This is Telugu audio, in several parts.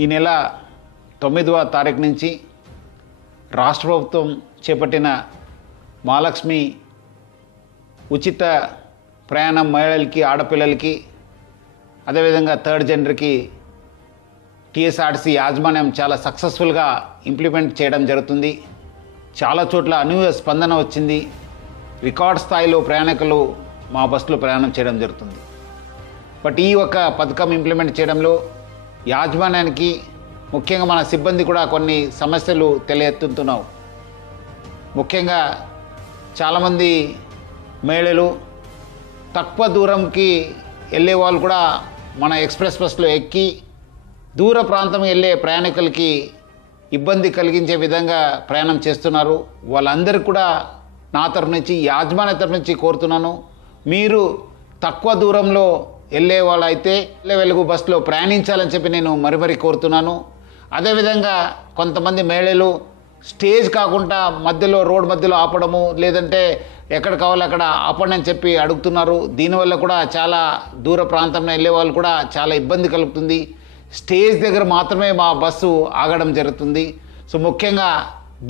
ఈ నెల 9వ తారీఖు నుంచి రాష్ట్ర ప్రభుత్వం చేపట్టిన మహాలక్ష్మి ఉచిత ప్రయాణం మహిళలకి, ఆడపిల్లలకి, అదేవిధంగా థర్డ్ జెండర్కి టీఎస్ఆర్టీసీ యాజమాన్యం చాలా సక్సెస్ఫుల్గా ఇంప్లిమెంట్ చేయడం జరుగుతుంది. చాలా చోట్ల అనూహ్య స్పందన వచ్చింది. రికార్డ్ స్థాయిలో ప్రయాణికులు మా బస్సులో ప్రయాణం చేయడం జరుగుతుంది. బట్ ఈ ఒక పథకం ఇంప్లిమెంట్ చేయడంలో యాజమాన్యానికి, ముఖ్యంగా మన సిబ్బంది కూడా కొన్ని సమస్యలు తెలియెత్తుతున్నావు. ముఖ్యంగా చాలామంది మహిళలు తక్కువ దూరంకి వెళ్ళే వాళ్ళు కూడా మన ఎక్స్ప్రెస్ బస్సులో ఎక్కి దూర ప్రాంతం వెళ్ళే ప్రయాణికులకి ఇబ్బంది కలిగించే విధంగా ప్రయాణం చేస్తున్నారు. వాళ్ళందరికీ కూడా నా తరఫు నుంచి, యాజమాన్య తరఫు నుంచి కోరుతున్నాను, మీరు తక్కువ దూరంలో వెళ్ళే వాళ్ళైతే వెలుగు బస్సులో ప్రయాణించాలని చెప్పి నేను మరీ కోరుతున్నాను. అదేవిధంగా కొంతమంది మహిళలు స్టేజ్ కాకుండా మధ్యలో, రోడ్ మధ్యలో ఆపడము, లేదంటే ఎక్కడ కావాలో అక్కడ ఆపండి అని చెప్పి అడుగుతున్నారు. దీనివల్ల కూడా చాలా దూర ప్రాంతంలో వెళ్ళే వాళ్ళు కూడా చాలా ఇబ్బంది కలుగుతుంది. స్టేజ్ దగ్గర మాత్రమే మా బస్సు ఆగడం జరుగుతుంది. సో ముఖ్యంగా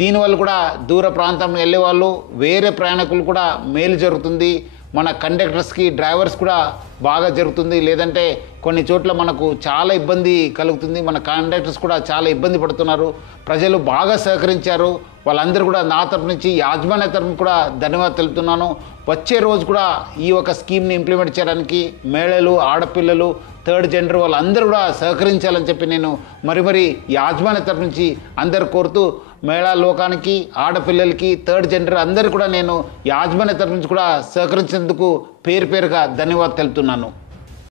దీనివల్ల కూడా దూర ప్రాంతంలో వెళ్ళే వాళ్ళు, వేరే ప్రయాణికులు కూడా మేలు జరుగుతుంది. మన కండక్టర్స్కి, డ్రైవర్స్ కూడా బాగా జరుగుతుంది. లేదంటే కొన్ని చోట్ల మనకు చాలా ఇబ్బంది కలుగుతుంది. మన కండక్టర్స్ కూడా చాలా ఇబ్బంది పడుతున్నారు. ప్రజలు బాగా సహకరించారు. వాళ్ళందరూ కూడా నా తరఫు నుంచి, యాజమాన్య తరఫున కూడా ధన్యవాదాలు తెలుపుతున్నాను. వచ్చే రోజు కూడా ఈ ఒక స్కీమ్ని ఇంప్లిమెంట్ చేయడానికి మహిళలు, ఆడపిల్లలు, థర్డ్ జెండర్ వాళ్ళందరూ కూడా సహకరించాలని చెప్పి నేను మరీ యాజమాన్య తరఫు నుంచి అందరు కోరుతూ, మహిళా లోకానికి, ఆడపిల్లలకి, థర్డ్ జెండర్ అందరూ కూడా నేను యాజమాన్య తరఫు నుంచి కూడా సహకరించేందుకు పేరుగా ధన్యవాదాలు తెలుపుతున్నాను.